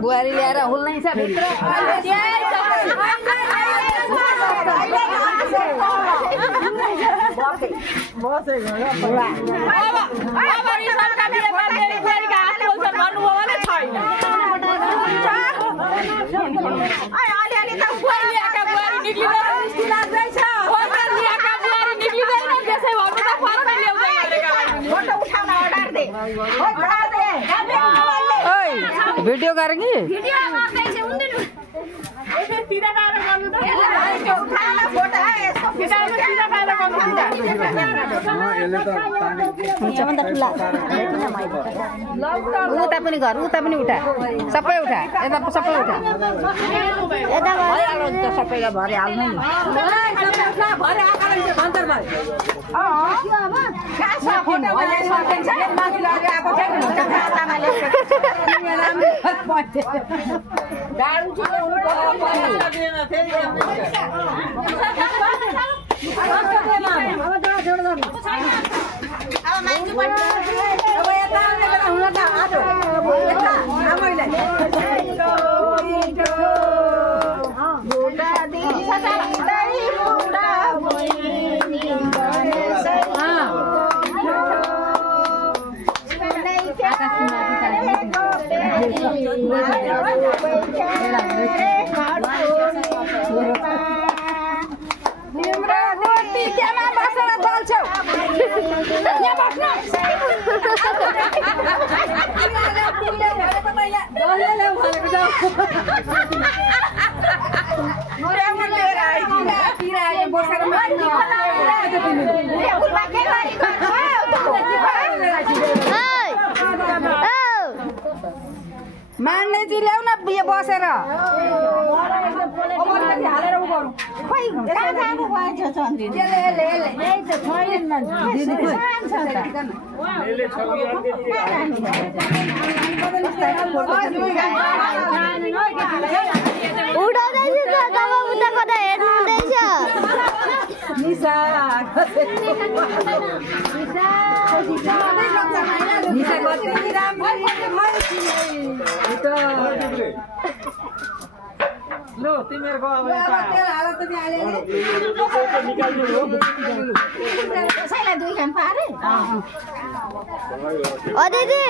बुहारी ल्याएर हुल्नै छ भित्र भिडियो गरेँ कि उता पनि घर उता पनि उठा सबै उठा यता सबै उठा सबैलाई भरे हाल्नु नि मान्ने चाहिँ ल्याउ न बसेर लो तिमीहरुको अब कसैलाई दुई खान पारे दिदी